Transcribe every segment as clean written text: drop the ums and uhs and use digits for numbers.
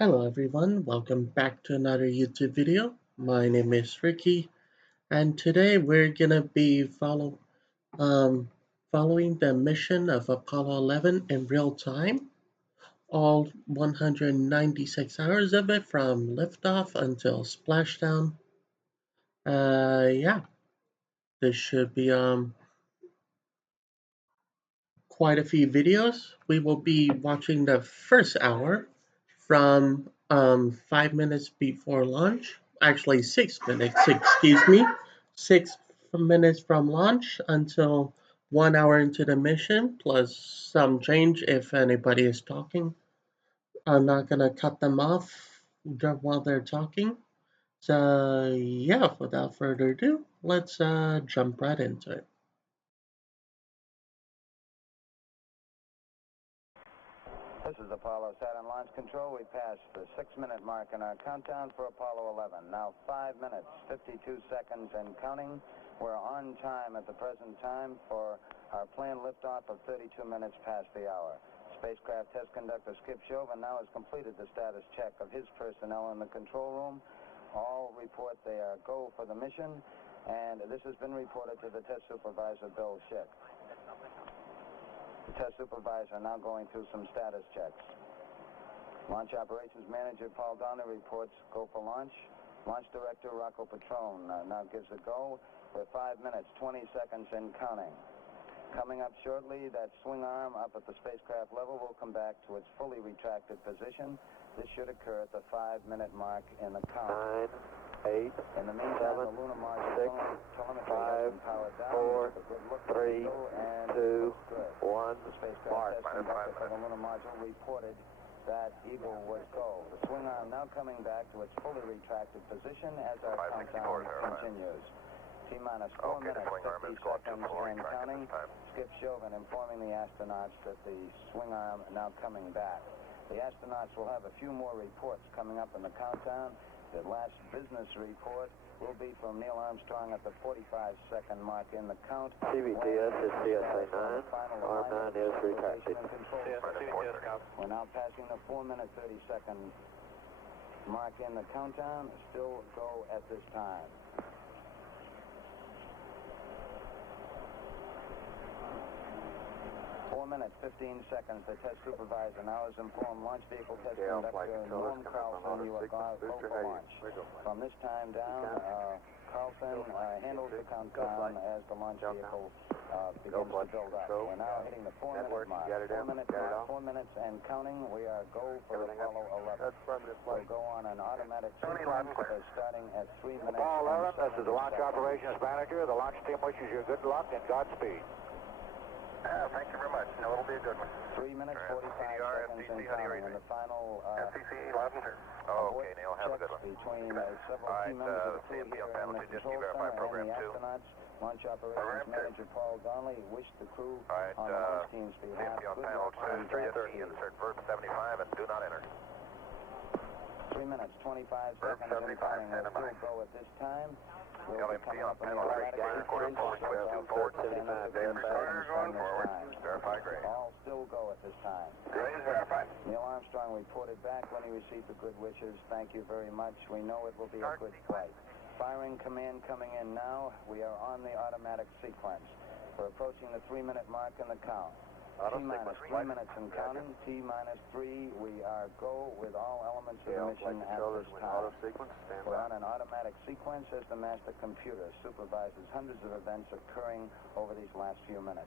Hello everyone, welcome back to another YouTube video. My name is Ricky and today we're gonna be um, following the mission of Apollo 11 in real time, all 196 hours of it from liftoff until splashdown. Yeah, this should be quite a few videos. We will be watching the first hour from 5 minutes before launch. Actually, 6 minutes, excuse me. 6 minutes from launch until 1 hour into the mission, plus some change if anybody is talking. I'm not going to cut them off while they're talking. So, yeah, without further ado, let's jump right into it. This is Apollo Saturn Launch Control. We passed the 6-minute mark in our countdown for Apollo 11. Now 5 minutes, 52 seconds and counting. We're on time at the present time for our planned liftoff of 32 minutes past the hour. Spacecraft test conductor Skip Chauvin now has completed the status check of his personnel in the control room. All report they are go for the mission, and this has been reported to the test supervisor, Bill Schick. The test supervisor now going through some status checks. Launch Operations Manager Paul Donner reports go for launch. Launch Director Rocco Petrone now gives a go for 5 minutes, 20 seconds and counting. Coming up shortly, that swing arm up at the spacecraft level will come back to its fully retracted position. This should occur at the 5-minute mark in the count. 9, 8, In the meantime, 7, the lunar module 6, telemetry 5, has been powered down. 4, Took a good look at 3, the eagle, and 2, it looks good. 1, The spacecraft mark. test conductor for the lunar module reported that eagle was go. The swing arm now coming back to its fully retracted position as our countdown continues. T-minus 4 minutes, 50 seconds and counting. Skip Chauvin informing the astronauts that the swing arm now coming back. The astronauts will have a few more reports coming up in the countdown. The last business report will be from Neil Armstrong at the 45-second mark in the count. CBTS is CSA 9. Arm 9 is retracted. We're now passing the 4-minute 30-second mark in the countdown. Still go at this time. Minutes, 15 seconds. The test supervisor now has informed launch vehicle test conductor Norm Carlson you are go for launch. From this time down, Carlson handles the countdown as the launch vehicle begins to build up. We're now hitting the 4-minute mark. 4 minutes and counting. We are go for Apollo 11. We'll go on an automatic sequence starting at 3 minutes. Apollo 11, this is the Launch Operations Manager. The launch team wishes you good luck and Godspeed. Thank you very much. No, it'll be a good one. 3 minutes, 45 seconds and counting. And the final FCC, Lavender. Oh, okay, Neil, have a good one. Between several key members of the crew here in the control center and the astronauts. Launch Operations Manager Paul Donnelly wished the crew on the launch team's behalf on good panel luck and 330, insert verb 75 and do not enter. 3 minutes, 25 seconds and counting. We'll still go at this time. We'll be coming up in the automatic sequence. Forward 75, going forward. Verify grade. All still go at this time. Grade is verified. Neil Armstrong reported back when he received the good wishes. Thank you very much. We know it will be a good flight. Firing command coming in now. We are on the automatic sequence. We're approaching the 3-minute mark in the count. T-minus 3 minutes and counting. T-minus 3. We are go with all elements of the mission at this time. We're on an automatic sequence as the master computer supervises hundreds of events occurring over these last few minutes.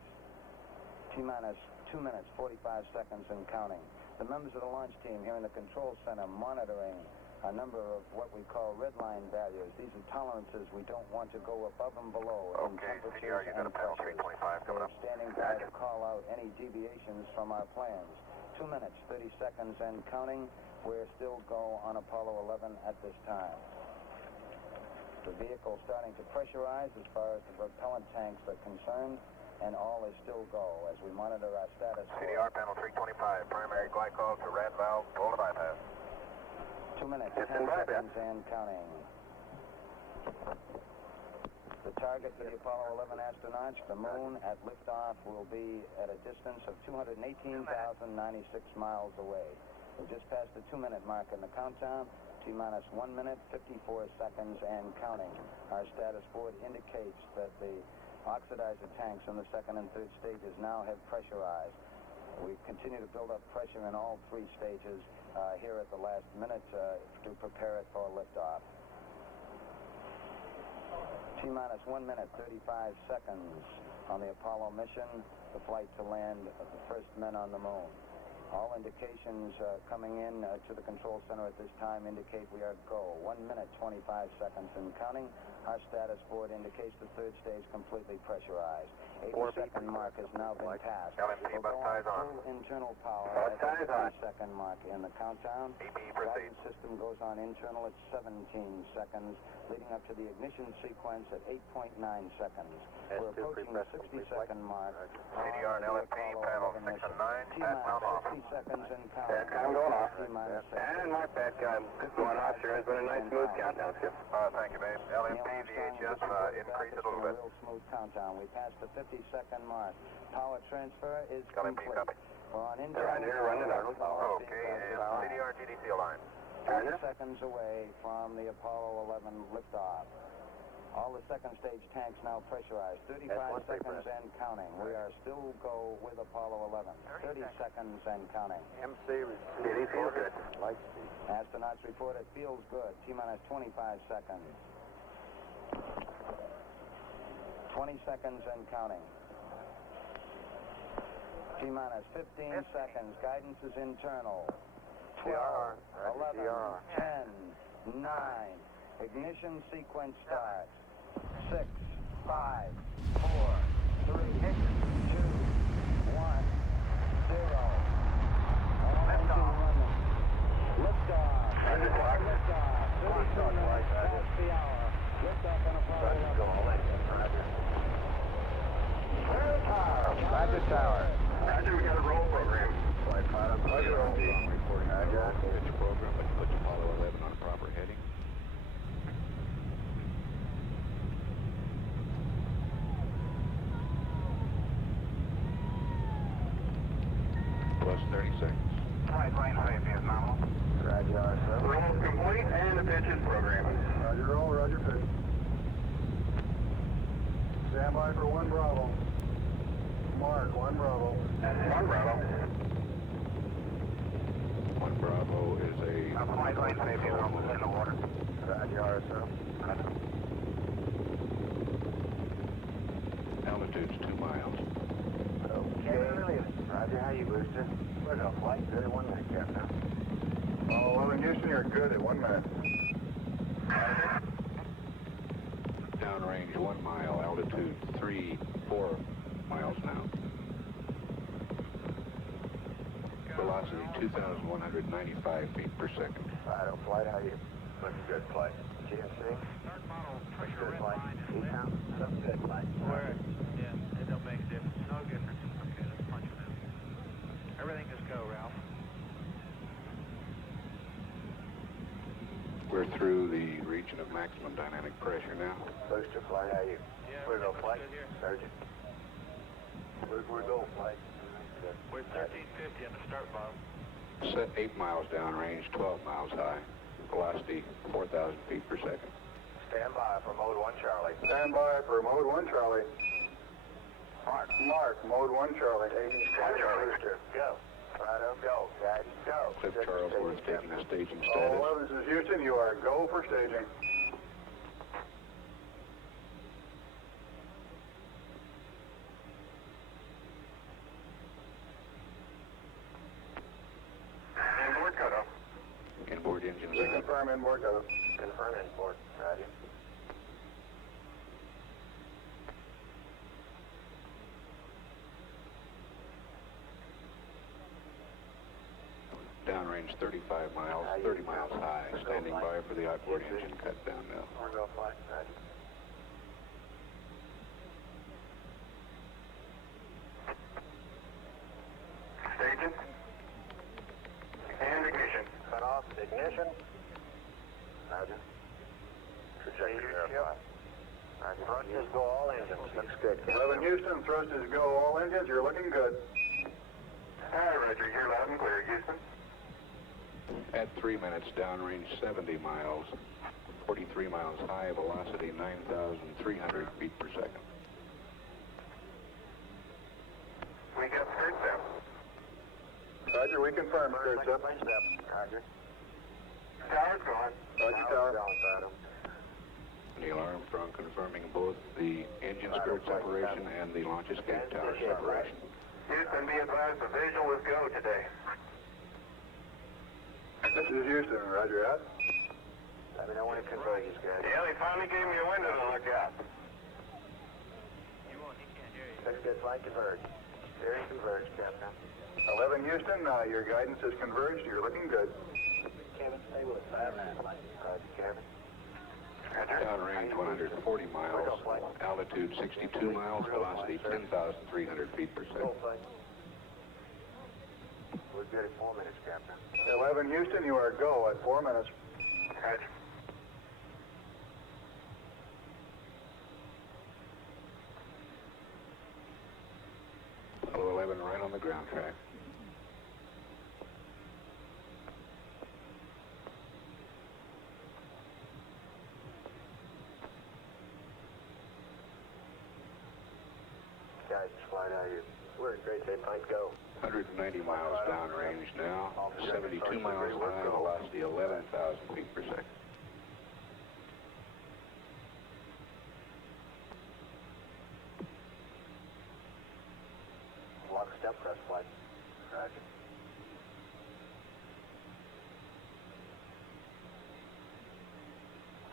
T-minus 2 minutes, 45 seconds and counting. The members of the launch team here in the control center monitoring a number of what we call red line values. These are tolerances we don't want to go above and below in temperatures and pressures. We're standing by to call out any deviations from our plans. 2 minutes, 30 seconds and counting. We're still go on Apollo 11 at this time. The vehicle starting to pressurize as far as the propellant tanks are concerned, and all is still go as we monitor our status. CDR panel 325, primary glycol to rad valve, pull to bypass. 2 minutes, 10 seconds and counting. The target for the Apollo 11 astronauts, the moon at liftoff, will be at a distance of 218,096 miles away. We just passed the 2-minute mark in the countdown. T-minus 1 minute, 54 seconds and counting. Our status board indicates that the oxidizer tanks in the second and third stages now have pressurized. We continue to build up pressure in all 3 stages here at the last minute to prepare it for liftoff. T-minus 1 minute, 35 seconds on the Apollo mission, the flight to land the first men on the moon. All indications coming in to the control center at this time indicate we are go. 1 minute, 25 seconds and counting. Our status board indicates the third stage completely pressurized. 80-second mark has now been passed. We'll go on full internal power at the 30-second mark in the countdown. Guidance system goes on internal at 17 seconds, leading up to the ignition sequence at 8.9 seconds. We're approaching the 60-second mark. CDR and LFP, panel 6 and 9. T-minus 60 seconds and counting. I'm going off. T-minus 60. And mark that, going off. Sure has been a nice smooth countdown, Skip. Thank you, babe. LFP, VHS, increase it a little bit. Real smooth countdown. We passed the 50-second mark. Power transfer is Copy, complete. copy. We're on Right here, running out. Okay, and power. CDR GDC line. 30 seconds away from the Apollo 11 liftoff. All the second stage tanks now pressurized. 35 seconds and counting. We are still go with Apollo 11. 30 seconds and counting. MC, it feels good. Light speed. Astronauts report it feels good. T-minus 25 seconds. 20 seconds and counting. T-minus 15 seconds. Guidance is internal. 12, 11, 10, 9. Ignition sequence starts. 6, 5, 4, 3, 2, 1, 0. All engine running. Liftoff. Liftoff. 32 minutes past the hour. Liftoff on Apollo 11. Roger, Tower. Roger, we got a roll program. Flight pilot, Roger, reporting. Roger. It's a program, but put Apollo 11 on a proper heading. Plus 30 seconds. Flight line safe is nominal. Roger, sir. Roll complete and the pitch is programming. Roger, roll, Roger, pitch. Stand by for 1 Bravo. Mark, 1 Bravo. 1 Bravo. 1 Bravo is a... Flight line safe is almost in the water. Roger, sir. Altitude's 2 miles. Okay. Roger, how you, Booster? We're going to flight 31 minute, Captain. Oh, 11 Houston, you're good at 1 minute. Downrange 1 mile, altitude 4 miles now. Velocity 2,195 feet per second. Fido, flight, how you? Looking good, flight. GMC? Start model, pressure Good red flight. line. E-count? Something good, flight. Where? Yeah, it don't make a difference. No difference. Okay, let's punch it in. Everything is go, Ralph. We're through the region of maximum dynamic pressure now. Booster, flight, how you? Yeah, Where's our everything's flight? good here. Sergeant? Where's go, flight? We're 1350 on the start bottom. Set 8 miles downrange, 12 miles high. Velocity 4,000 feet per second. Stand by for mode 1 Charlie. Stand by for mode 1 Charlie. Mark, mode 1 Charlie. Staging Charlie. Booster, go. Fido, go. Guidance, go. Cliff Charlesworth taking the staging Oh, status. well, This is Houston, you are go for staging. Inboard cutoff. Inboard engines are good. Confirm inboard cutoff. Confirm inboard. Roger. Downrange 35 miles, 30 miles high. Standing by for the outboard engine cut down now. We're go flight. Roger. Staging. And ignition. Cut off. Ignition. Roger. Trajectory verified. Roger. Thrusters go all engines. Looks good. 11 Houston, thrusters go all engines, you're looking good. All right, Roger. You're loud and clear, Houston. At 3 minutes, downrange 70 miles, 43 miles high, velocity 9,300 feet per second. We got third step. Roger, we confirm third step. Roger. Tower's going. Roger, tower. Adam. Neil Armstrong confirming both the engine skirt separation and the launch escape tower separation. Houston, be advised the visual is go today. This is Houston, roger out. Let me know when it converges, guys. Yeah, they finally gave me a window to look out. He won't, he can't hear you. Next good flight converge. Very converge, Captain. 11 Houston, your guidance is converged. You're looking good. Kevin, stay with us. Roger, Kevin. Downrange 140 miles, altitude 62 miles, velocity 10,300 feet per second. Go flight. We're good at 4 minutes, Captain. 11 Houston, you are go at 4 minutes. Roger. Apollo 11 right on the ground track. Guys, flight out here. We're in great shape. Flight go. 190 miles downrange now, 72 miles high, velocity 11,000 feet per second. Lock step press flight. Roger.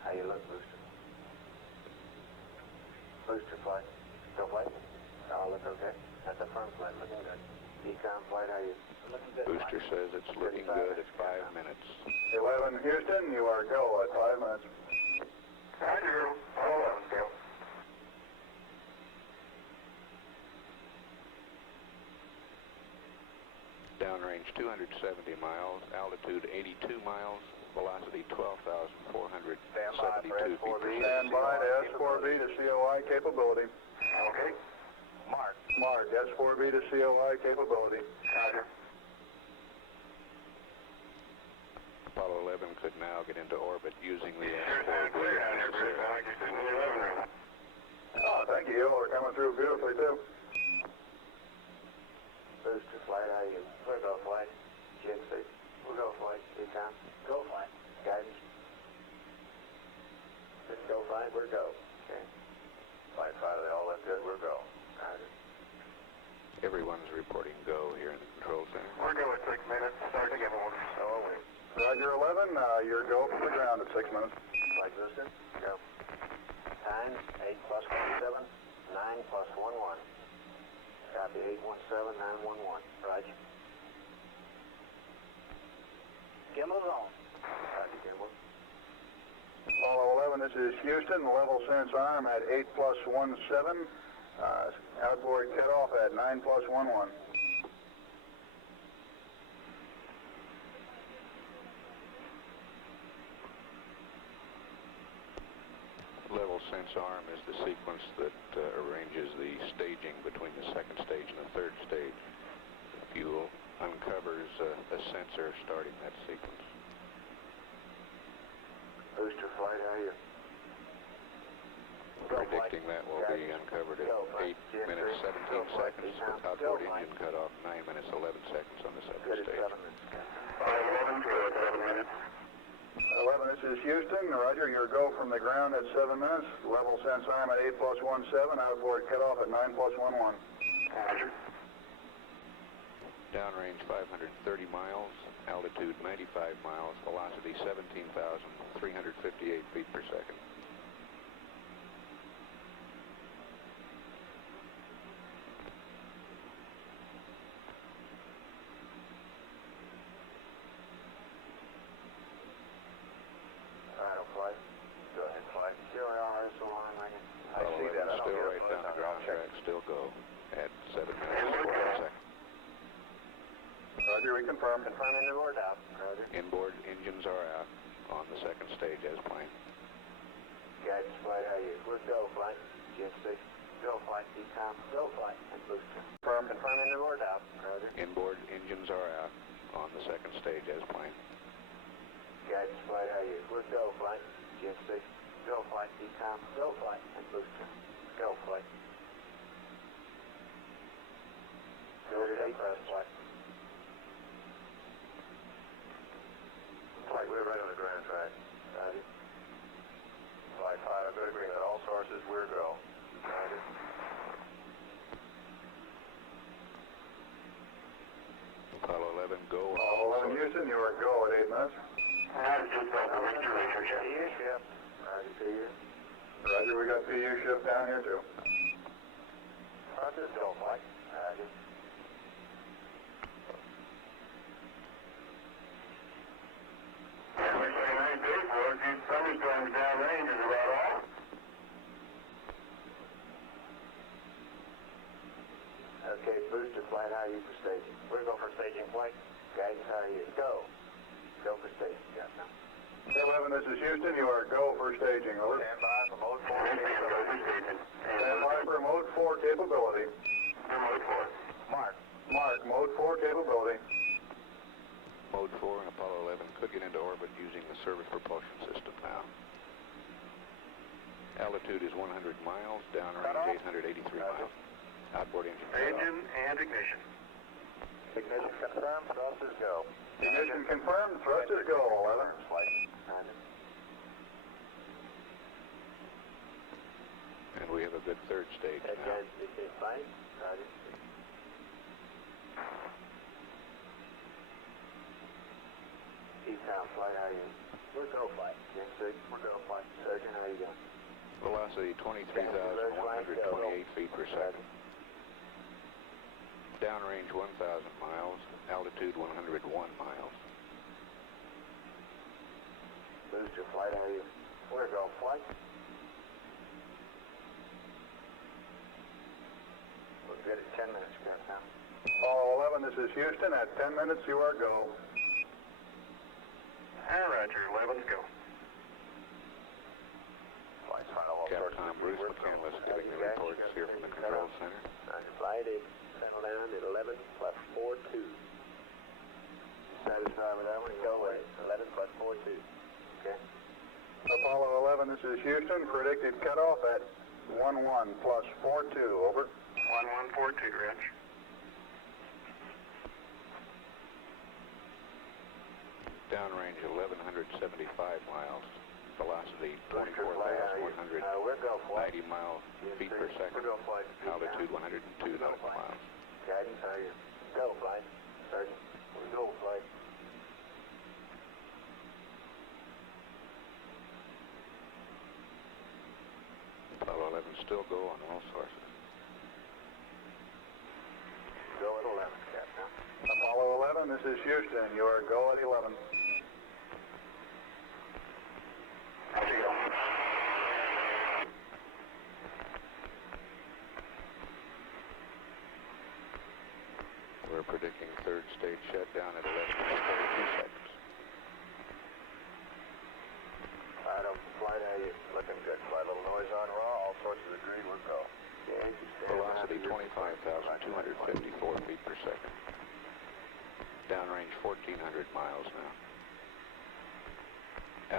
How you look, Booster? Booster flight. Go flight. Oh, look okay. That's a firm flight, looking good. Decom flight, how you? Looking good. Booster says it's looking good at 5 minutes. 11 Houston, you are go at 5 minutes. Roger. Hold on, go. Downrange 270 miles, altitude 82 miles, velocity 12,472 feet per second. Stand by to S4B to COI capability. Okay. Mark. Mark, S4B to COI capability. Roger. Apollo 11 could now get into orbit using the Sure sound S4B. clear down there, Bruce. Sound like you're sitting in your living room. Oh, thank you. We're coming through beautifully, too. Booster flight, how you? We're go flight. Jet 6. We'll go flight. Decom. Go flight. Guidance. Just go flight. We're go. Okay. Flight 5, they all look good. We're go. Roger. Everyone's reporting go here in the control center. We're go at 6 minutes. Start to give orders. So are we. Roger 11, you're go from the ground at 6 minutes. Flight Booster. Go. Time 8 plus 17. 9 plus 11. Copy 817 911. Roger. Gimbal's on. Roger, Gimbal. Apollo 11, this is Houston, level sense arm at 8 plus 17. Outboard cutoff at 9 plus 11. Level sense arm is the sequence that arranges the staging between the second stage and the third stage. Fuel uncovers a sensor starting that sequence. Booster flight, how are you? Predicting that will be uncovered at 8 minutes 17 seconds with outboard engine cutoff 9 minutes 11 seconds on the second stage. 511, good, 7 minutes. 11, this is Houston. Roger, your go from the ground at 7 minutes. Level sense arm at 8 plus 17. Outboard cutoff at 9 plus 11. Roger. Downrange 530 miles, altitude 95 miles, velocity 17,358 feet per second. Alright, flight. Go ahead, flight. Zero hours, alarm ringing. I Apollo see 11 that. I don't still get a right flight down the on ground check. track, still go at 7 minutes 40 seconds. Roger, we confirm. Confirming the Lord out. Roger. Inboard engines are out on the second stage as planned. Guidance flight, how are you? We're go flight. Jet 6. Go flight. Decom. Go flight. And booster. Confirm. Confirming the Lord out. Roger. Inboard engines are out on the second stage as planned. you? We're go flight. Jet 6. Go flight. Decom. Go flight. And booster. Go flight. Go 8 press flight. Flight, we're right on the ground track. Roger. Flight 5, good agreement. All sources, we're go. Roger. Apollo 11, go. Apollo 11 Houston, you are go at 8 minutes. Yep. Roger, PU. Roger, we got PU shift down here too. Roger, go flight. Roger. Somebody's going downrange, is about all. Okay, booster flight, how are you for staging? We're going for staging flight. Guidance, how are you? Go. Go for staging, got now. 11, this is Houston, you are go for staging, over. Stand by for mode 4 capability. Stand by for mode 4 capability. Mode 4. Mark. Mark, mode 4 capability. Mode 4 and Apollo 11 could get into orbit using the service propulsion system now. Altitude is 100 miles, downrange 883 miles. Outboard engine cut off. Engine and ignition. Ignition confirmed, thrusters go. Ignition confirmed, thrusters go, 11. Flight. And we have a good third stage Head now. guys, dictate flight. Roger. T-Town flight, how are you? We're go flight. Gen 6, we're go flight. Surgeon, how are you doing? Velocity 23,128 feet per second. Downrange 1,000 miles, altitude 101 miles. Booster flight, how are you? We're go flight. We're good at 10 minutes, Captain. Apollo 11, this is Houston, at 10 minutes you are go. Roger, 11's go. Flight's final, all sorts Captain of Bruce McCandless getting the reports here from the control center. Roger, flight 8, settle down at 11 plus 42. Satisfied with that one? Go away. 11 plus 42. Okay. Apollo 11, this is Houston, predicted cutoff at 11 plus 42, over. 1142, Rich. Downrange 1,175 miles, velocity Booster flight, how are you? 24,190 We're go flight. feet per second, We're go flight. altitude 102 nautical miles. Guidance, how are you? Go flight. Sergeant, we're go flight. Apollo 11 still go on all sources. Go at 11, Captain. Apollo 11, this is Houston, you are go at 11. We're predicting third stage shutdown at 11 minutes 42 seconds. Flight, how you? Looking good. Flight, little noise on raw. All sources agreed. We're go. Velocity 25,254 feet per second. Downrange 1,400 miles now.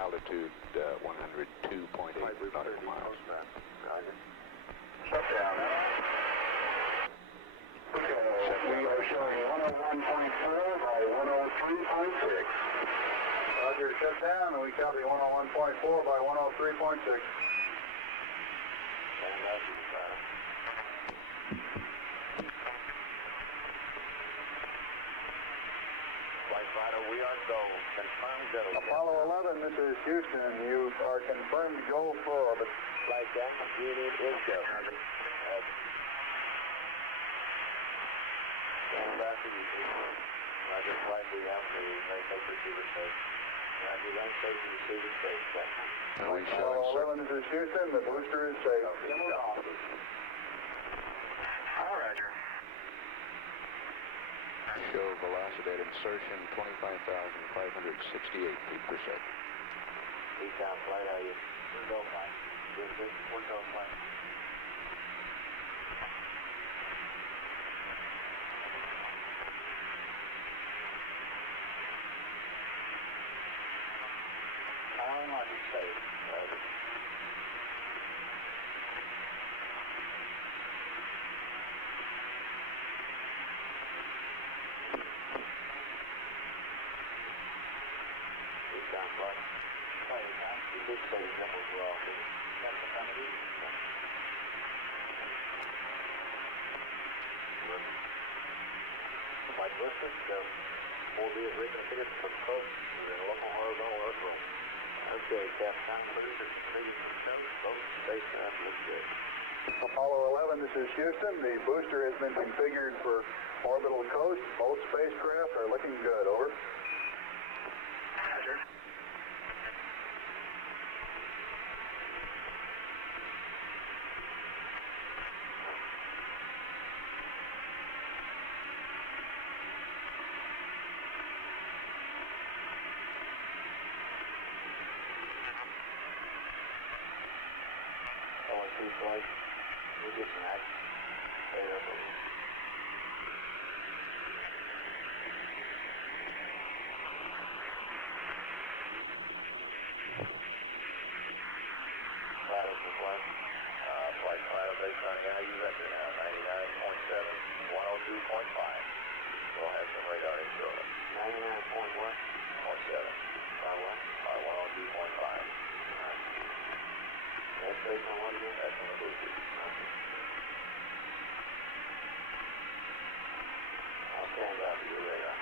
Altitude 102.8 nautical miles. Roger. Shutdown. Okay, we are showing 101.4 by 103.6. Roger, shutdown, and we copy 101.4 by 103.6. Flight Fighter, we are go. Confirmed go. Apollo 11, this is Houston, you are confirmed go for orbit. Flight deck, unit is go. Stand by for you, please. Roger, flight, we have the make receiver safe. Roger, run safety receiver safe. And we show Apollo 11, this is Houston, the booster is safe. All Roger. show velocity at insertion 25,568 feet per second. Eastbound flight, how are you? We're go flight. We're go flight. Down flight. Flight time. The big stage numbers were off. That's the front of you. Flight listed, 4B is written tickets for the coast, and then local horizontal earth room. Okay, Captain, both space craft looks good. Apollo 11, this is Houston. The booster has been configured for orbital coast. Both spacecraft are looking good. Over. Roger. Flight. We'll get some action. Later up over. Flight for flight. Flight final based on NIU record now, 99.7, 102.5. We'll have some radar info. 99.1.7. 102.5. That's based on what you're that's on the booster. I'll stand by for your radar.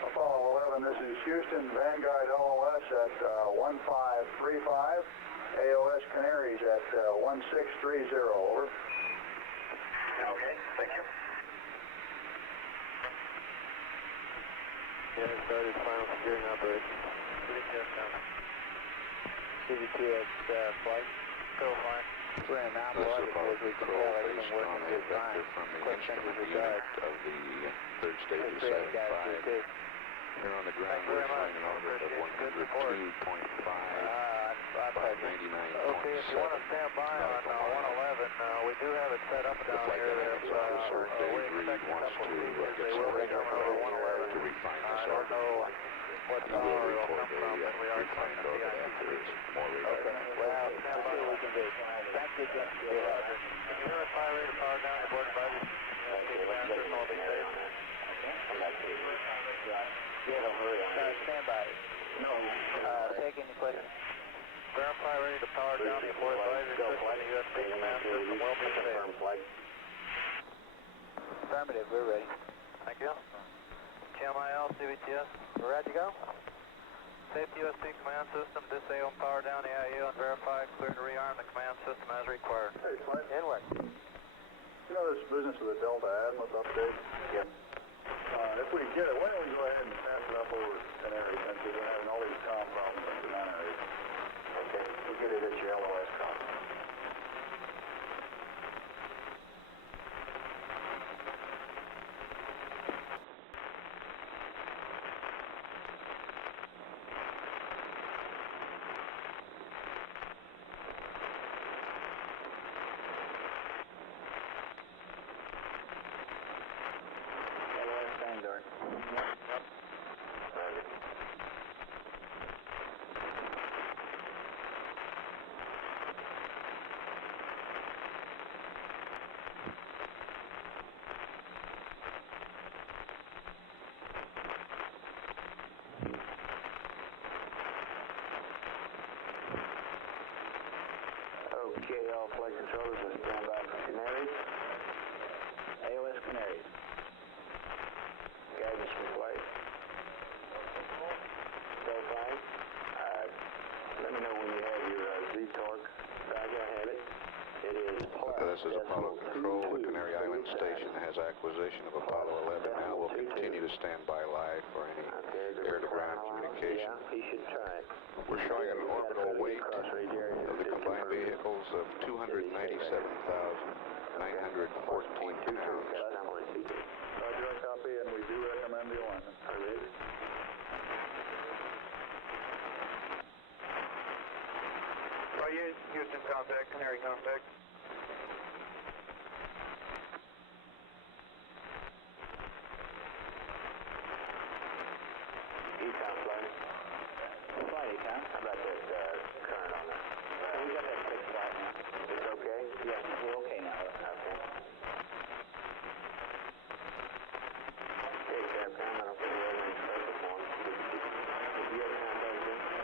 Apollo 11, this is Houston. Vanguard LOS at 1535. AOS Canaries at 1630. Over. Okay, thank you. Yeah, started final securing operation. CVT at flight. Go flight. We're in Mount This is Washington Apollo as we can Control tell based everything on working a just fine. vector from the Quick instrument changes unit regard. of the third stage of Great Saturn guys, V. too. Here on the ground, Thank you we're very showing an much. orbit of Good report. 102.5 I've by had you. 99.7. Okay, if you want to stand by on 111, we do have it set up The down flight here. dynamics officer, We Dave Reed, expect a wants couple to seniors. get They some will be radar coming over data 111. to refine I this don't orbit. know what And we'll tower it'll report come from, but we a are refined expecting orbit the after ICC. more radar. Okay, well, stand by we can do. Thank you, Jeff. Roger. Can you hear us fire rate of power down? You're boarding by the command system will be safe. Come back to you. Yeah, don't hurry on me. Stand by. No. Take any questions. Verify ready to power down the abort advisory system. The USB command system will be safe. Flight. Affirmative, we're ready. Thank you. KMIL, CVTS, we're ready to go. Safety USB command system, disable and power down the IU and verify, clear to rearm the command system as required. Hey, Clint. Inward. You know this business of the Delta Atlas update? Yep. If we get it, why don't we go ahead and pass it up over Canary since we've been having all these comm problems up to Canary. Okay, we'll get it at your LOS call. LOS Vanguard. Roger. Okay, all flight controllers are standby for Canaries. AOS Canaries. Guidance for flight. So fine. Let me know when you have your Z-torque. Roger, I have it. It is plus. This is Apollo Control. The Canary Island station has acquisition of Apollo 11 now. We'll continue to stand by live for any air-to-ground communication. Yeah, he should try it. We're showing an orbital weight of the combined vehicles of 297,914 pounds. Roger, I copy, and we do recommend the alignment. Houston contact, Canary contact. Econ flight. Flight, Econ. How about that current on that? We got that fixed flight now. It's okay? Yes, we're okay now. Okay. Okay, Captain, I don't think we have any special forms. Did you have time, Dave?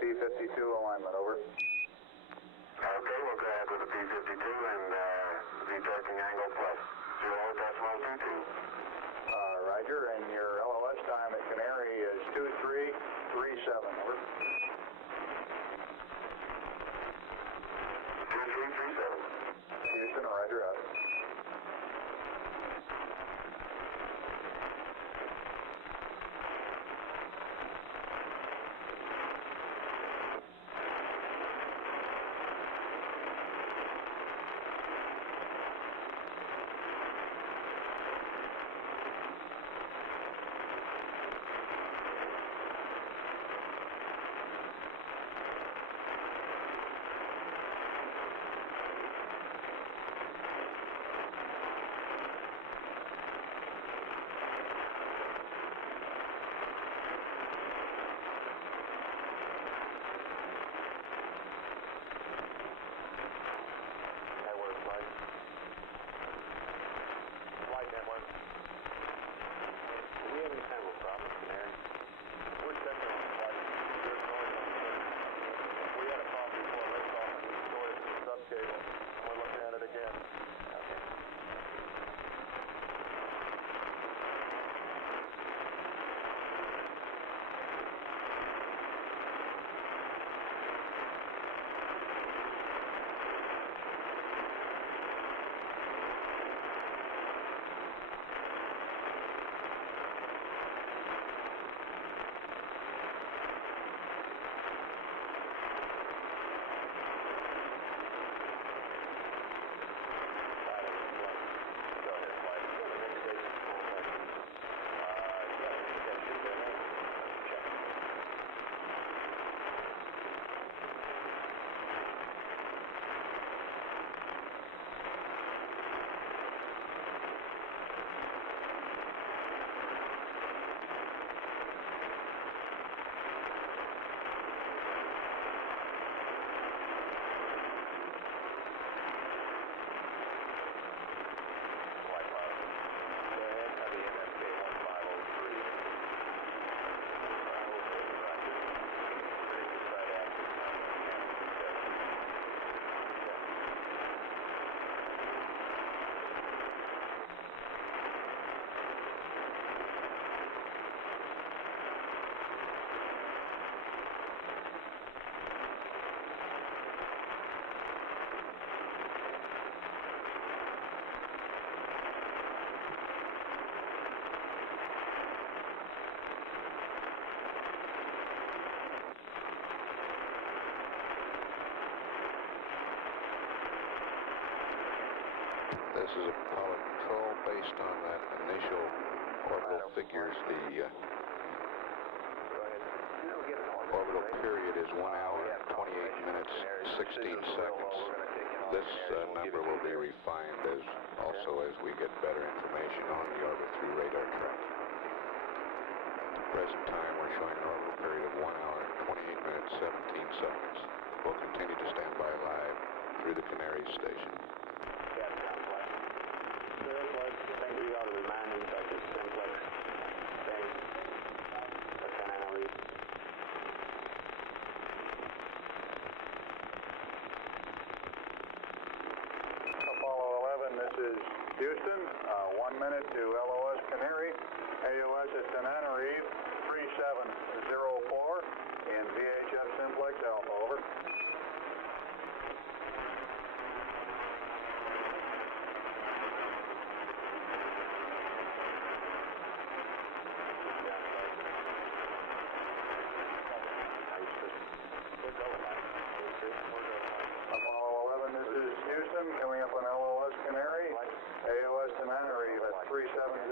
P-52 alignment, over. Okay, we'll go ahead with the P-52 and V-torquing angle plus 0.22. Roger, and your LOS time at Canary is 2337, over. 2337. Houston, roger, out. This is Apollo Control. Based on that initial orbital figures, the orbital period is 1 hour, 28 minutes, 16 seconds. This number will be refined as we get better information on the orbit through radar tracking. At the present time, we're showing an orbital period of 1 hour, 28 minutes, 17 seconds. We'll continue to stand by live through the Canary station. Thank you all to remind me about this simplex thing. That's kind of read. Apollo 11, this is Houston. 1 minute to LOS Canary. AOS at Tenerife 3704 and VHF Simplex Alpha, over. Apollo 11, this is Houston, coming up on LOS Canary. AOS Tenerife at 3704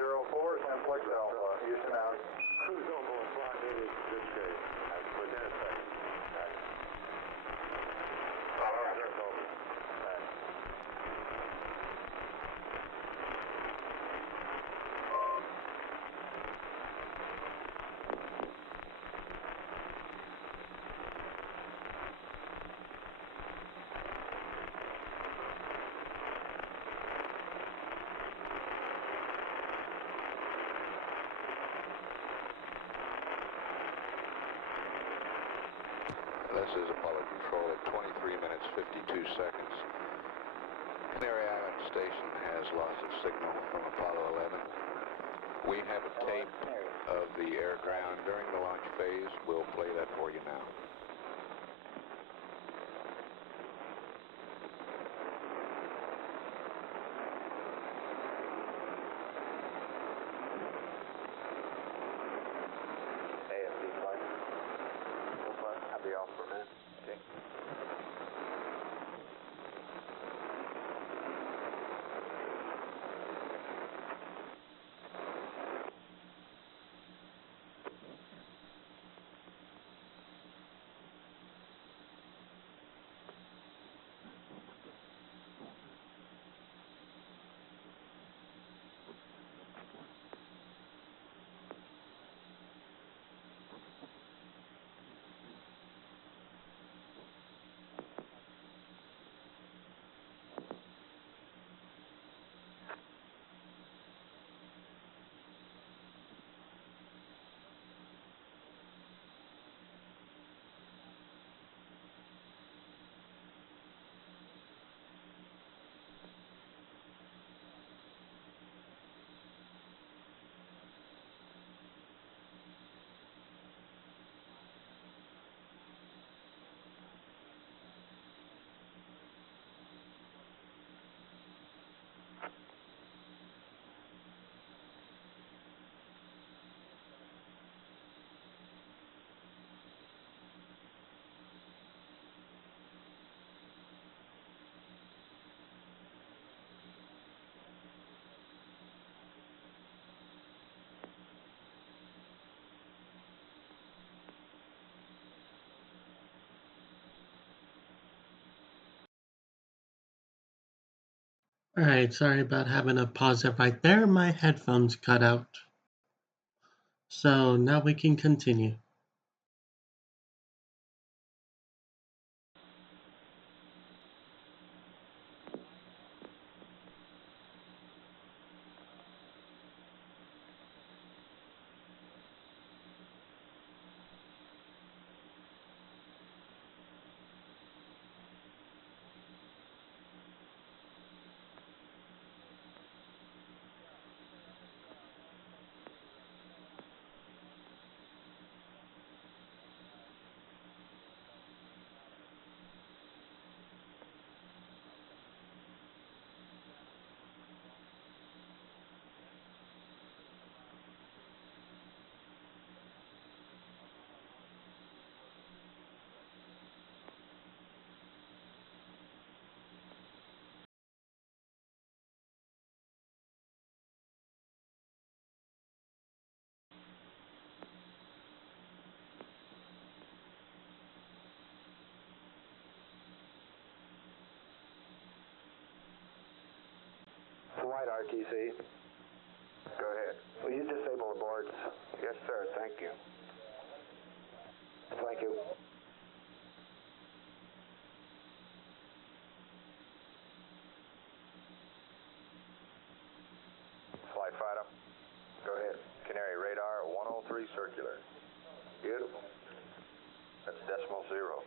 This is Apollo Control at 23 minutes 52 seconds. Canary Island Station has loss of signal from Apollo 11. We have a tape of the air-ground during the launch phase. We'll play that for you now. AFC flight. I'll be off for a minute. Okay. Alright, sorry about having to pause it right there. My headphones cut out. So now we can continue. Flight RTC. Go ahead. Will you disable the boards? Yes, sir. Thank you. Thank you. Flight fighter. Go ahead. Canary radar 103 circular. Beautiful. That's decimal zero.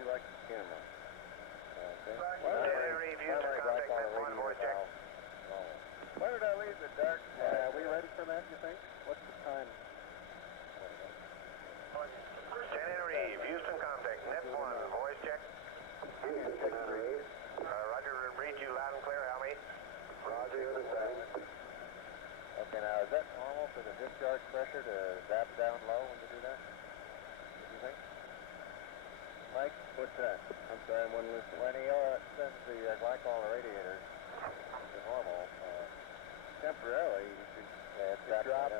you like the camera? Okay. January, Houston, contact net 1, voice check. Where did I leave the dark? Are we ready for that, you think? What's the time? January, Houston, contact net 1, voice check. Roger, read you loud and clear. How many? Roger, the same. Okay, now is that normal for the discharge pressure to zap down low when you do that? Do you think? Mike, what's that? I'm sorry, I wasn't listening. When he sends the glycol radiator to normal, temporarily you should drop.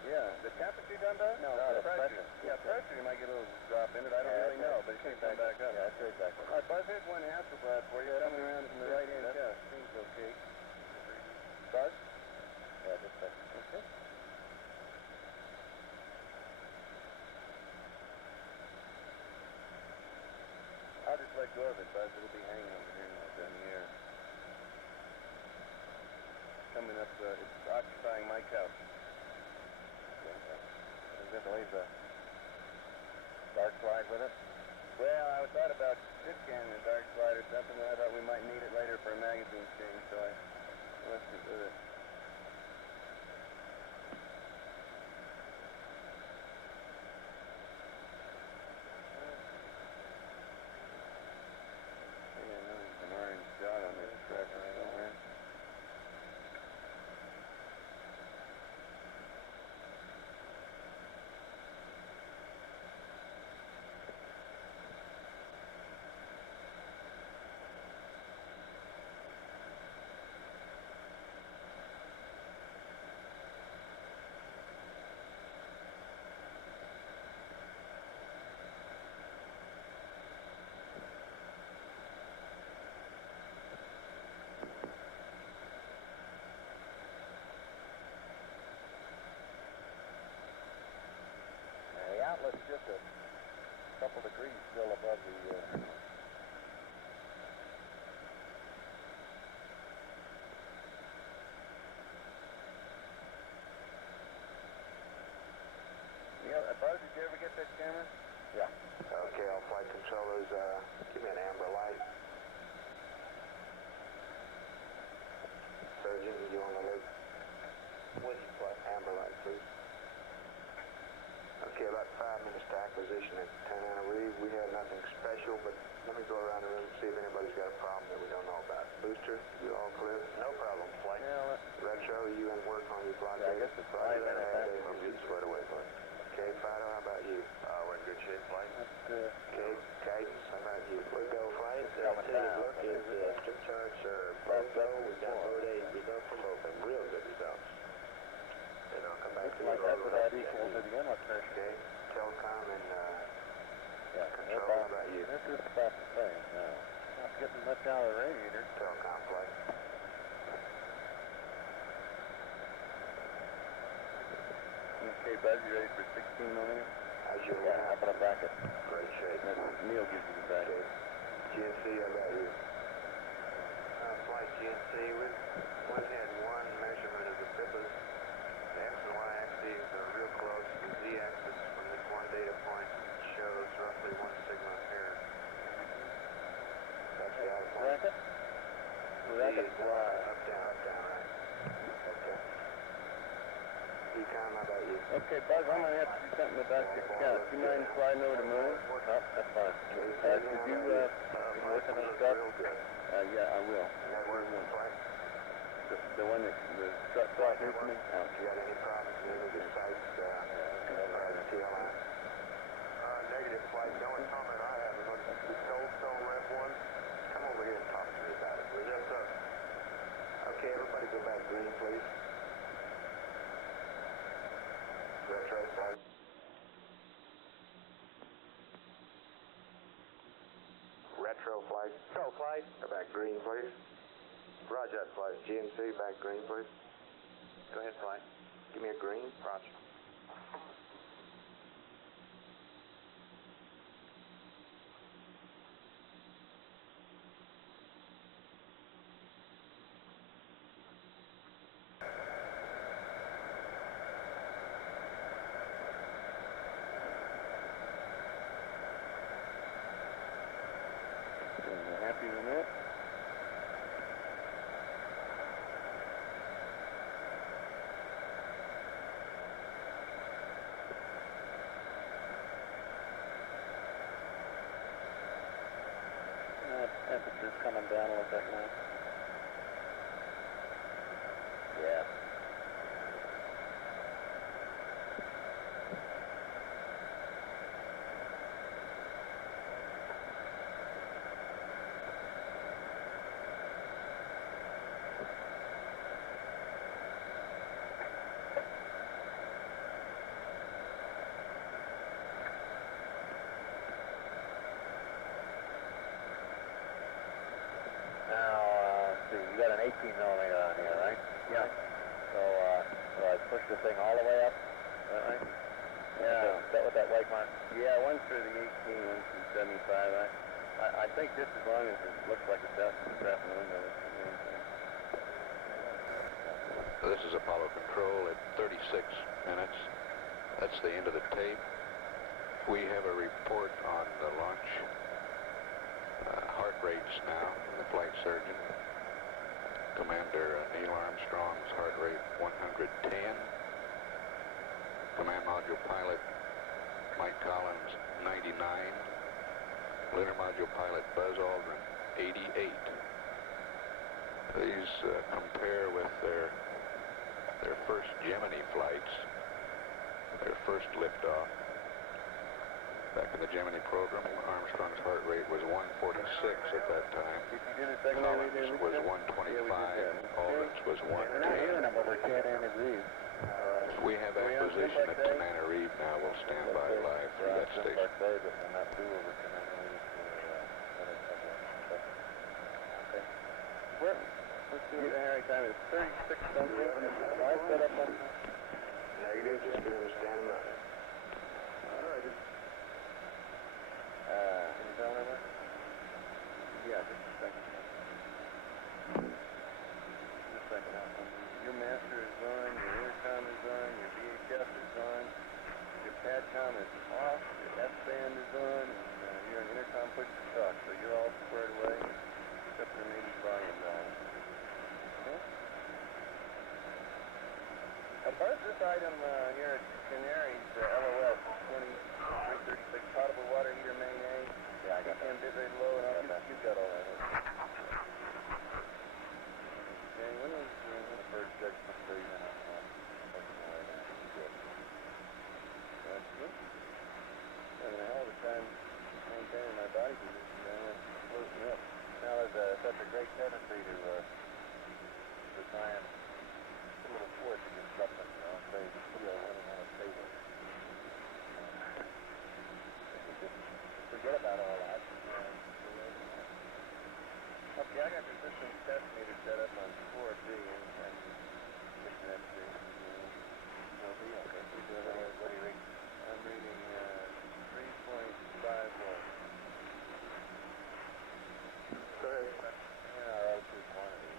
Yeah, the temperature done that? No, the pressure. Yeah, pressure you might get a little drop in it. I don't really know, but it should come back up. Yeah, that's exactly. All right, Buzz, here's one Hasselblad for you. Coming around from the right-hand chest. Seems okay. Buzz? Yeah, just a second. Okay. I'll just let go of it, Buzz. It'll be hanging over here now down the air. Coming up, it's occupying my couch. I'm going to leave the dark slide with it. Well, I thought about this cannon dark slide or something, and I thought we might need it later for a magazine change, so I left it with it. Yeah, there's an orange dot on this tracker somewhere. The outlet's just a couple degrees still above the Buzz, did you ever get that camera? Yeah. Okay, all flight controllers, give me an amber light. Surgeon, you on alert? What do you play? Amber light, please. Okay, about 5 minutes to acquisition at 10 Anna Reeve. We had nothing special, but let me go around the room and see if anybody's got a problem that we don't know about. Booster, you all clear? No problem, flight. Yeah, Retro, you in work on your block? I guess it's 5 minutes. You sweat away for it. Okay, Fido, how about you? We're in good shape, flight. Okay, guidance, how about you? We go, flight. Look is strip charts are both go. We got load 8 results from both of them. Real good results. And I'll come back to you. That's what that equals to the inlet pressure. Okay, telecom and control, about, how about you? This is about the same now. Not getting much out of the radiator. Telecom flight. Okay, Buzz, you ready for 16 millimeter? How's your Yeah, how about a bracket? Great shape. Neil gives you the bracket. GNC, how about you? Flight GNC, we've had one measurement of the FIPAs. The X and Y axes are real close. The Z axis from this one data point shows roughly 1 sigma here. That's the out point. Bracket? Z is up, down, right? Okay. Econ, how about you? Okay, Buzz, I'm going to have to do something about your count. Do you mind sliding over to Moon? No, that's fine. Could you be working on stuff? Real good. Yeah, I will. Network flight. The one that the truck brought here for me? You got any problems with the sites, TLI? Negative flight. The only comment I have is on the Goldstone Rep 1. Come over here and talk to me about it, please. Yes, sir. Okay, everybody go back green, please. Retro flight. Retro flight. Go, flight. Go back green, please. Roger that, flight. GNC, back green, please. Go ahead, flight. Give me a green. Roger. down a little bit now? Yeah. See, you got an 18 millimeter on here, right? Yeah. So I push the thing all the way up? Is that right? Yeah. Is that what that white mark? Yeah, one through the 18, one through 75. I think just as long as it looks like it's out this afternoon, that's the main thing. This is Apollo Control at 36 minutes. That's the end of the tape. We have a report on the launch heart rates now from the flight surgeon. Commander Neil Armstrong's heart rate 110. Command Module Pilot Mike Collins 99. Lunar Module Pilot Buzz Aldrin 88. These compare with their first Gemini flights, their first liftoff. Back in the Gemini program, Armstrong's heart rate was 146 at that time. Collins was 125, Aldrin's was 110. We have acquisition at Tananarive now. We'll stand by live through that station. Let's see what the Harry time is. 36 something. I set up on negative, just going to stand by. All right. Can you tell me that? Yeah, just a second. Just a second. Your master is on, your intercom is on, your VHF is on, your PADCOM is off, your S-band is on, and you're an intercom push to talk, so you're all squared away, except for maybe volume down. Okay? Above this item here at Canaries, LOS 2336, potable water heater main A. Yeah, I got that. Bit rate low, and you got all that. Okay, when was the first judgment for you? That's good. Having a hell of a time maintaining my body position down there, floating up. Now there's such a great tendency to try and a little force against something, you know, say the steel running on a table. Forget about all that. Okay, I got the system test meter set up on 4B and mission FG. Okay. What do you read? I'm reading 3.5 volts. Go ahead. Yeah, O2 quantity.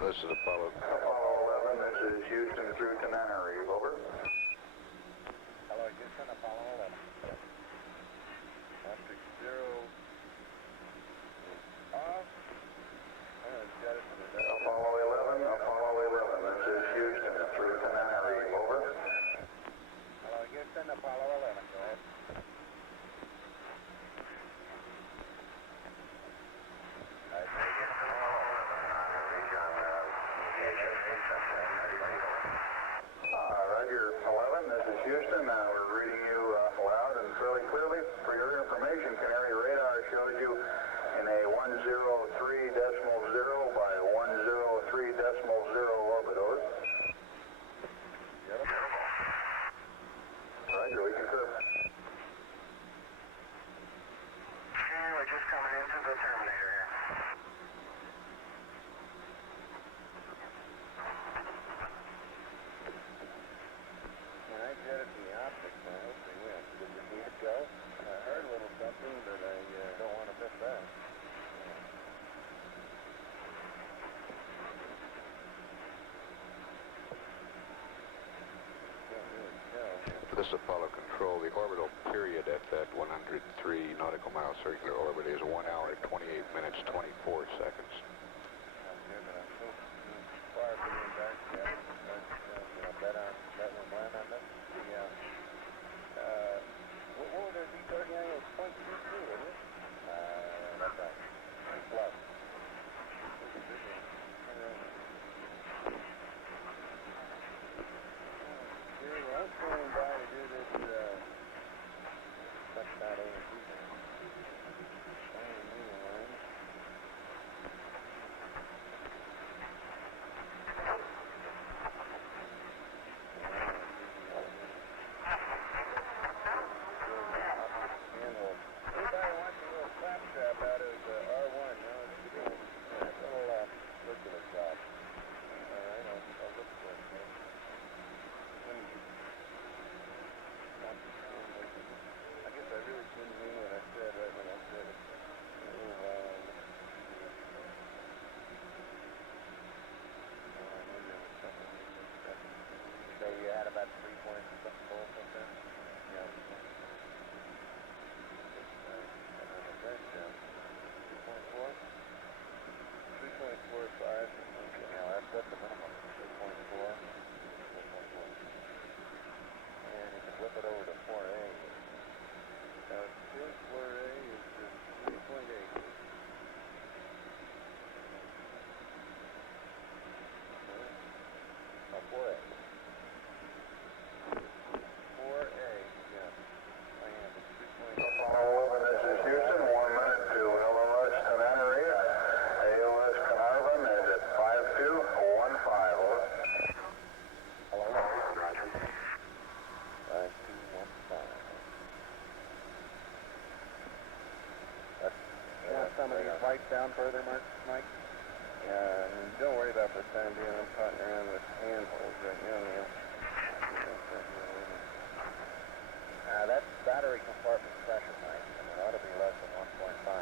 This is Apollo. Apollo 11, this is Houston through Tananarive, over. Hello, Houston, Apollo 11. Optic 0 off. Got it from the Apollo 11, this is Houston through Tananarive, over. Hello, Houston, Apollo 11, go ahead. Roger 11, this is Houston. We're reading you loud and fairly clearly. For your information, Canary radar shows you in a 103.0 by 103.0 orbitode. Roger, we concur. We're just coming into the Terminator here. When I jetted the optics, I hope they win. Did you see it go? I heard a little something, but I don't want to miss that. Can't really tell. This is Apollo Control. The orbital period at that 103 nautical mile circular orbit is 1 hour, 28 minutes, 24 seconds. But I'm so far from being back yet. That won't land on this. Yeah. some of these lights down further, Mike? Yeah, don't worry about the time being. I'm potting around with handholds right now, Neil. That's battery compartment pressure, Mike. It ought to be less than 1.5.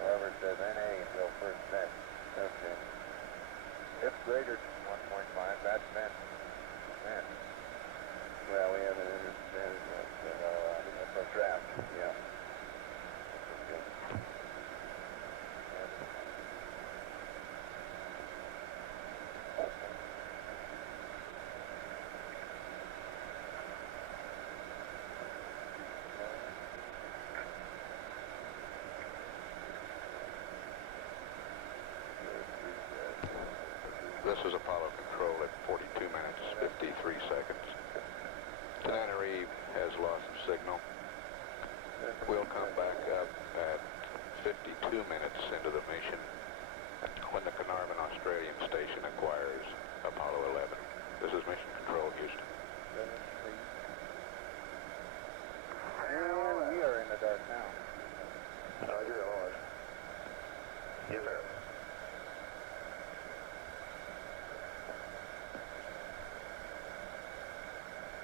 However, it says NA until first vent. Okay. If greater than 1.5, that's vent. Vent. Well, we haven't understood yet, so that's a draft. Yeah. This is Apollo Control at 42 minutes, 53 seconds. Tenerife has lost signal. We'll come back up at 52 minutes into the mission when the Carnarvon Australian station acquires Apollo 11. This is Mission Control, Houston. And we are in the dark now. Roger, Lord. Yes, sir.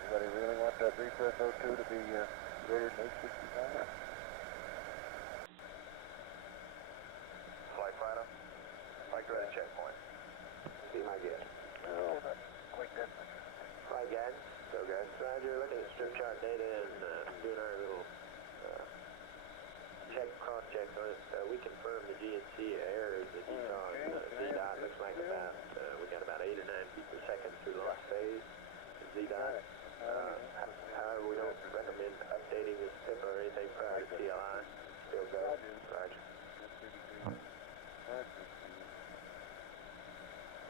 Anybody really want that refresh O2 to be greater than 865? Flight final. Flight to the checkpoint. Be my guest. Oh, quick distance. Flight guidance. Go, guys. Roger, looking at strip chart data and doing our little cross-check on it. We confirmed the GNC errors that you saw in ZDOT. Looks like we got about 8 or 9 feet per second through lost phase in ZDOT. However, we don't recommend updating this tip or anything prior to CLI. Still go. Roger.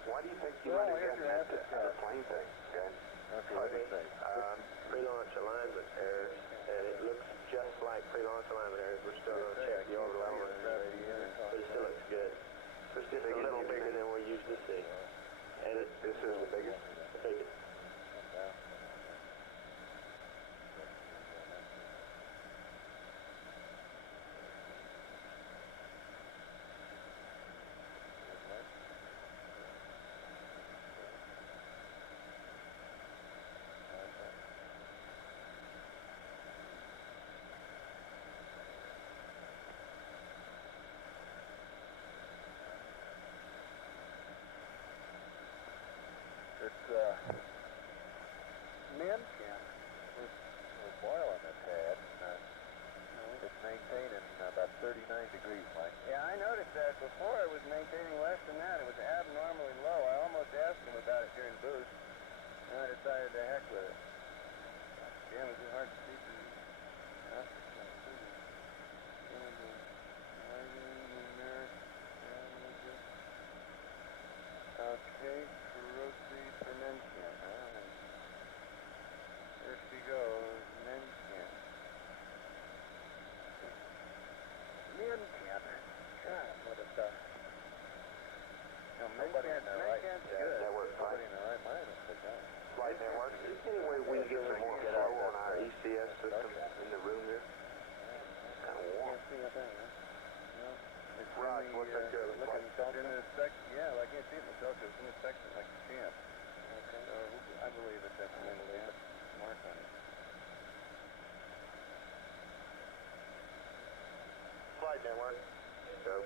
Why do you think you might have gotten that plane thing, guys? Okay, what do you say? Pre-launch alignment errors, and it looks just like pre-launch alignment errors. We're still going to check the orbital element, but it still looks good. So it's just a little bigger than we're used to see. And This is the biggest. the biggest. It's min camp. We're boiling the pad. It's maintaining about 39 degrees, Mike. Yeah, I noticed that before it was maintaining less than that. It was abnormally low. I almost asked him about it during boost. And I decided to heck with it. Damn, is it hard to see through these? Huh? Okay, proceed for Mencamp. There she goes, Menkamp. Menkamp. God, what a stuff. No, Nobody in their right. Menkamp's Yeah, good. that works fine. Nobody in their right mind will pick up. Flight network. Is there any way we can get some more flow on our ECS system in the room here? It's kind of warm. Can't see a thing, huh? No. It's Rod, really, what's that good? looking In the section, yeah, I can't see it myself because it's in the section like a champ. Okay. So I believe it's at the end of that mark on it. Flight network. Go.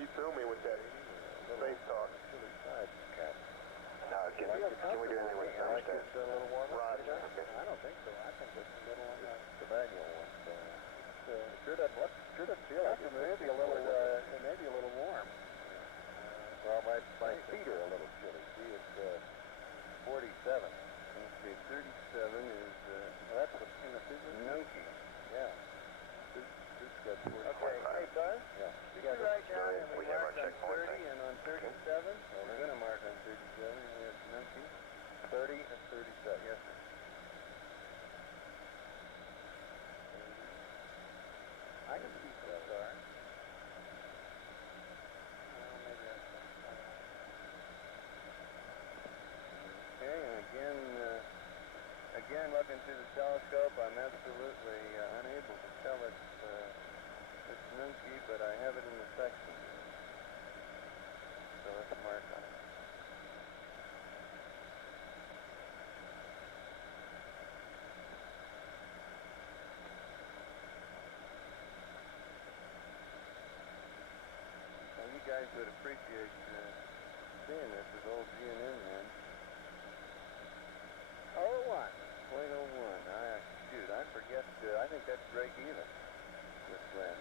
You threw me with that space talk. Chilly side cap. Can we do anything with the I like thermostat? this a little warmer. Roger. Okay. I don't think so. I think it's a little on the manual one. So sure doesn't feel like it. Maybe a little. It may be a little warm. Well, my feet are a little chilly. See, it's 47. Okay, 37 is, Well, that's in the physics. Nunkey. Yeah. This got 40. Okay, hey Buzz, Yeah. did you write down that We we have our marked on checkpoint 30 and on 37? We're going to mark on 37, and we have Nunkey. 30 and 37. Yes, sir. I can see the star. Well, maybe that's okay, and again, looking through the telescope, I'm absolutely unable to tell it's Nunkey, guys would appreciate seeing this as old GNN man. 0-1. 0.01. Shoot, I forget. I think that's break even with Glenn.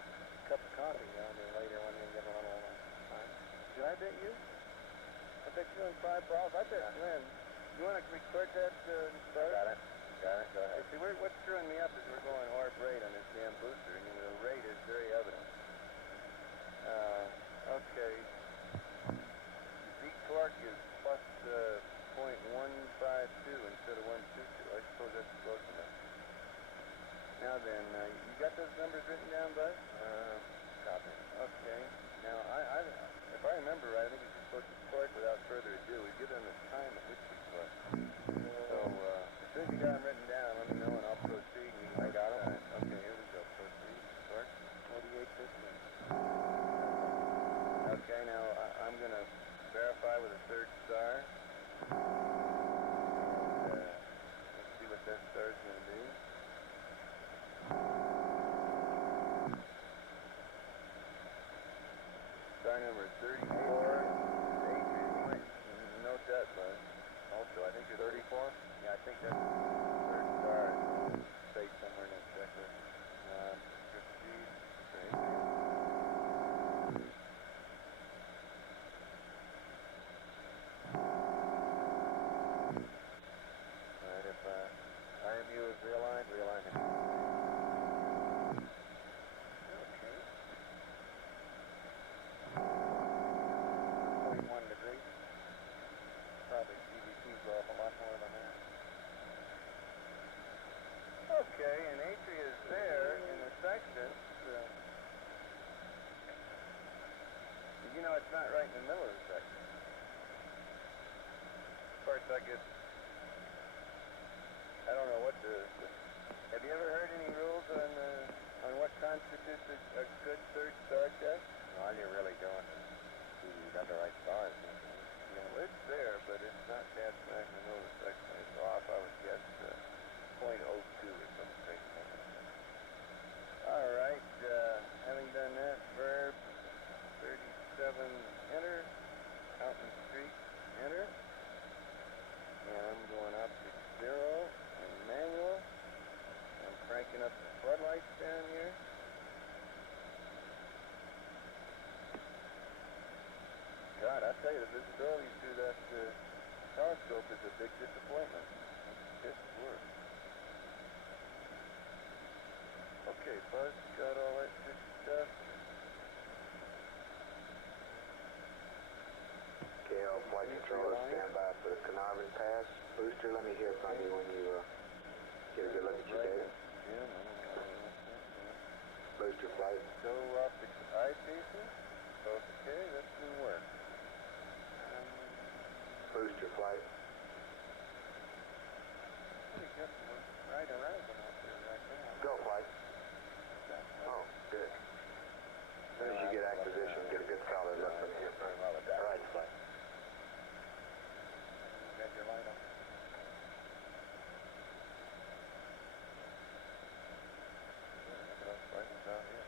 Cup of coffee on me later when we get a little time. Did I bet you? I bet you on 5 balls. I bet Glenn. You want to record that, Buzz? Got it. Got it. Go ahead. See, what's screwing me up is we're going orb rate on this damn booster, and the rate is very evident. Okay. Z torque is plus 0.152 instead of 122. I suppose that's close enough. Now then, you got those numbers written down, Buzz? Copy. Okay. Now, if I remember right, I think we're supposed to torque without further ado. We give them the time at which we torque. So, as soon as you got them written down, let me know and I'll proceed. I got them. Okay, here we go. Proceed. Torque. 48.15. Okay, now I'm going to verify with a third star. And, let's see what that star is going to be. Star number 34. Adrian, you might note that, Buzz. Also, I think it's 34. Yeah, I think that's the third star. Say somewhere in that checklist. Proceed. Adrian. Alright, if IMU is realigned, realign it. Okay. 41 degrees. Probably CVT's go up a lot more than that. Okay, and Atria is there in the section. You know, it's not right in the middle of the section. Of course, I guess, I don't know what have you ever heard any rules on what constitutes a good third star test? All you're really doing is you got the right stars. Well, it's there, but it's not that smack in the middle of the section. It's off, I would guess, 0.02 or something. All right, having done that, verb 37, enter. Fountain Street, enter. And I'm going up to 0 and manual. I'm cranking up the floodlights down here. God, I tell you, the visibility through that telescope is a big disappointment. It's worse. Okay, Buzz, got all that good stuff. KL Flight Controller, stand by for the Carnarvon Pass. Booster, let me hear from you when you get a good look at your data. Booster flight. Go optics eyepieces. Okay, that didn't work. Booster flight. We got some right horizon out there right now. Go flight. Oh, good. As soon as you get acquisition, get a good solid look from here. Very well at that. All right, flight. Got your line up. Look at those prices out here.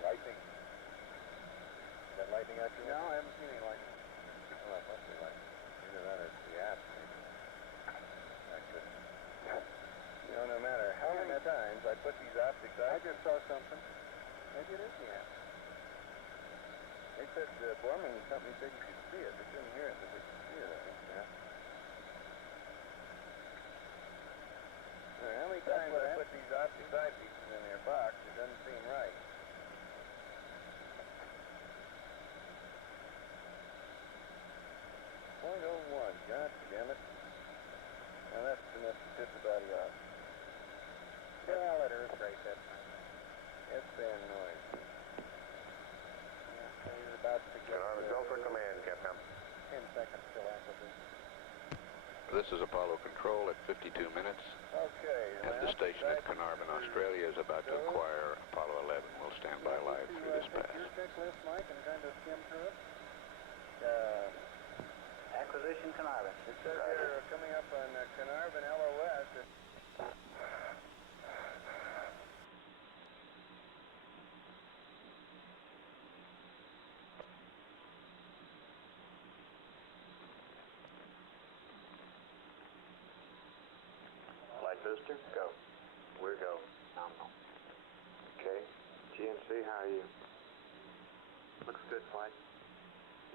Lightning. Is that lightning out your No, I haven't seen any lightning. Well, that must be lightning. Either that or it's the app, maybe. That could. You know, no matter how many times I put these optics I eyepieces. just saw something. Maybe it is the app. They said Borman and company said you could see it. They couldn't hear it, but they could see it, I think. Yeah. How many times I put these optics eyepieces in their box, it doesn't seem right. .01, God damn it. Now that's enough to tip the body off. Yeah, let Earth rate that. S-band noise. Yeah, so you're about to get Carnarvon, go for command, Capcom. 10 seconds till acquisition. This is Apollo Control at 52 minutes, Okay. and the station at Carnarvon, Australia is about to acquire Apollo 11. We'll stand by live through this pass. Your checklist, Mike, and kind of skim through it. Acquisition Carnarvon. It says here coming up on Carnarvon LOS. booster, go. We're go. Nominal. Okay. GNC, how are you? Looks good, flight.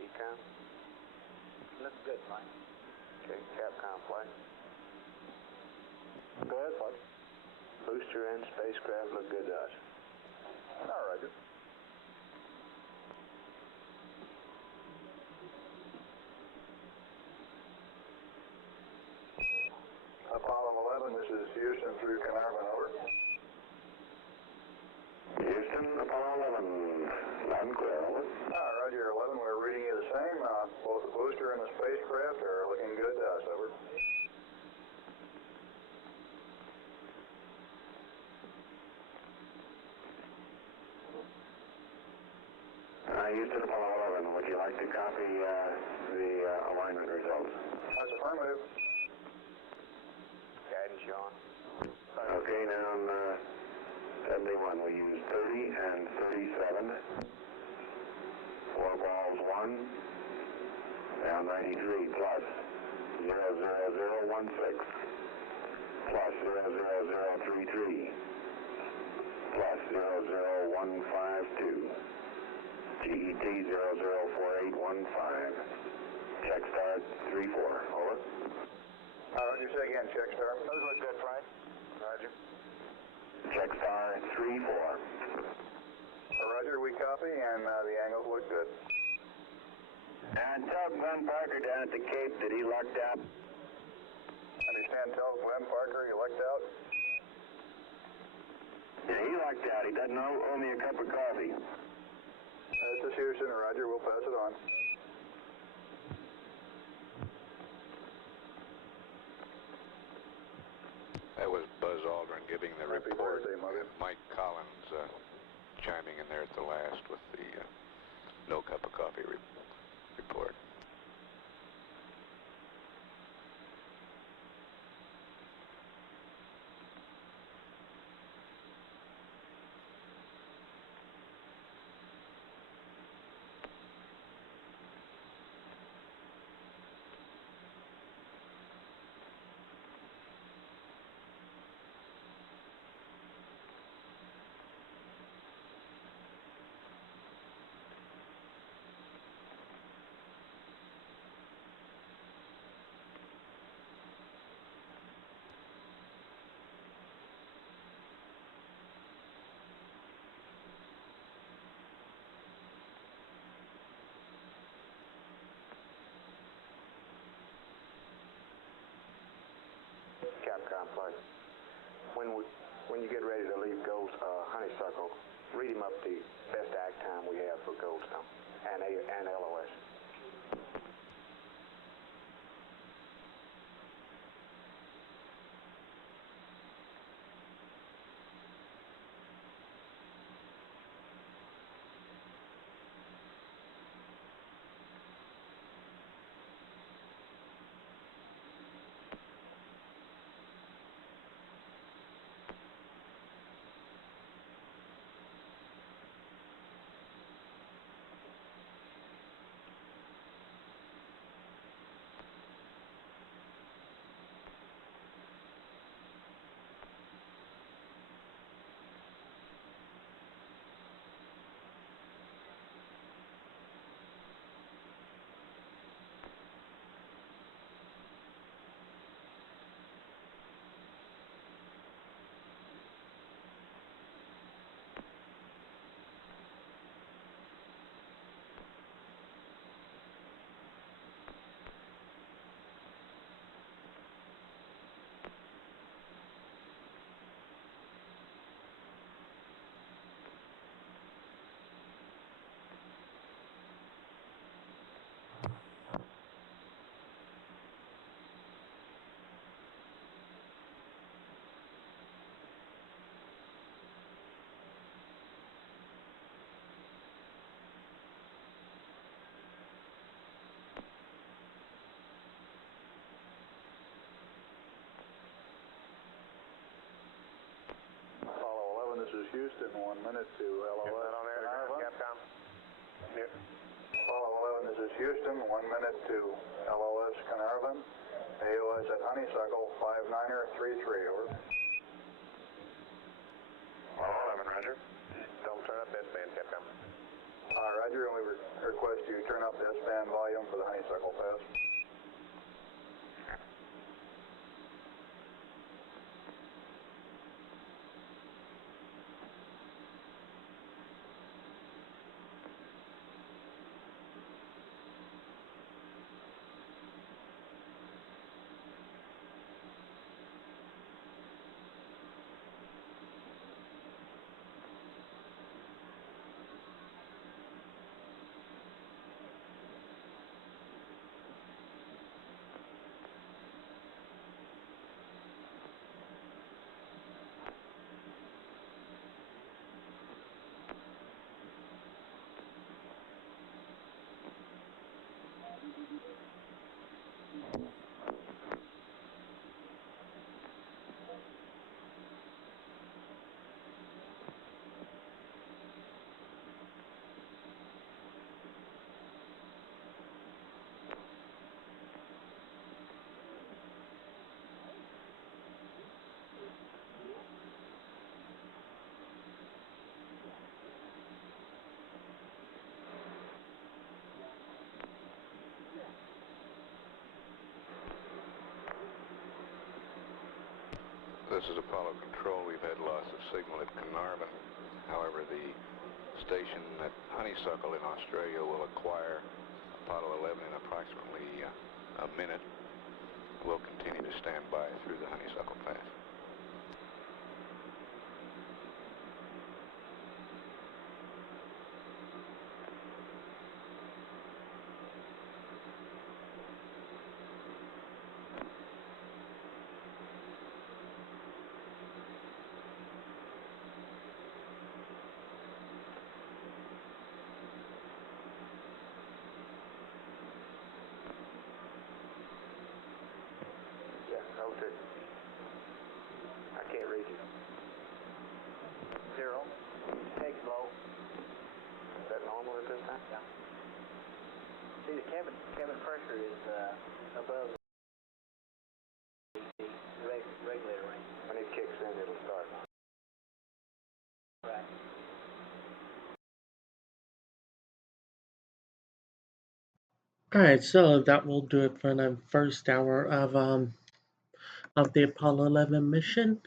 Econ? Looks good, fine. Okay. Capcom, flight. Go ahead, flight. Booster and spacecraft look good to us. All right. Apollo 11, this is Houston through Carnarvon, over. Houston, Apollo 11, loud and clear, over. Roger, 11, we're reading you the same. Both the booster and the spacecraft are looking good to us, over. Houston, Apollo 11, would you like to copy the alignment results? That's affirmative. Guidance, Sean. Okay, now on 71, we use 30 and 37. 4 balls 1. Now 93 plus 00016 plus 00033 plus 00152. GET 004815. Check start 34. Over. Roger, say again, check star. Those look good, Frank. Roger. Check star 34. Roger, we copy, and the angles look good. And tell Glenn Parker down at the Cape that he lucked out. Understand, tell Glenn Parker you lucked out. Yeah, he lucked out. He doesn't owe me a cup of coffee. This is Houston, Roger, we'll pass it on. That was Buzz Aldrin giving the Happy report. birthday, Mother. And Mike Collins chiming in there at the last with the no cup of coffee report. Capcom flight. When you get ready to leave Honeysuckle, read him up the best act time we have for Goldstone and LOS. This is Houston, 1 minute to LOS. Is that on there, Capcom? Apollo Apollo 11, this is Houston, 1 minute to LOS Carnarvon, AOS at Honeysuckle, 59er33, over. Apollo 11, roger. Don't turn up S-band, Capcom. Roger, and we request you turn up the S-band volume for the Honeysuckle pass. This is Apollo Control. We've had loss of signal at Carnarvon. However, the station at Honeysuckle in Australia will acquire Apollo 11 in approximately a minute. We'll continue to stand by through the Honeysuckle pass. Yeah, 02. I can't read you. 0. Takes low. Is that normal at this time? Yeah. See, the cabin pressure is above the regulator range. When it kicks in, it'll start. Right. Alright, so that will do it for the first hour of the Apollo 11 mission.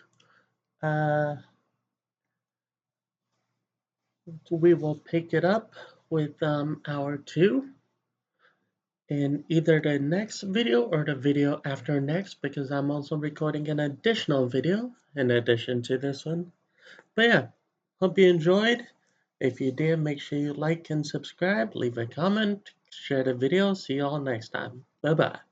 We will pick it up with hour 2 in either the next video or the video after next, because I'm also recording an additional video in addition to this one. But yeah, hope you enjoyed. If you did, make sure you like and subscribe, leave a comment, share the video. See you all next time. Bye bye.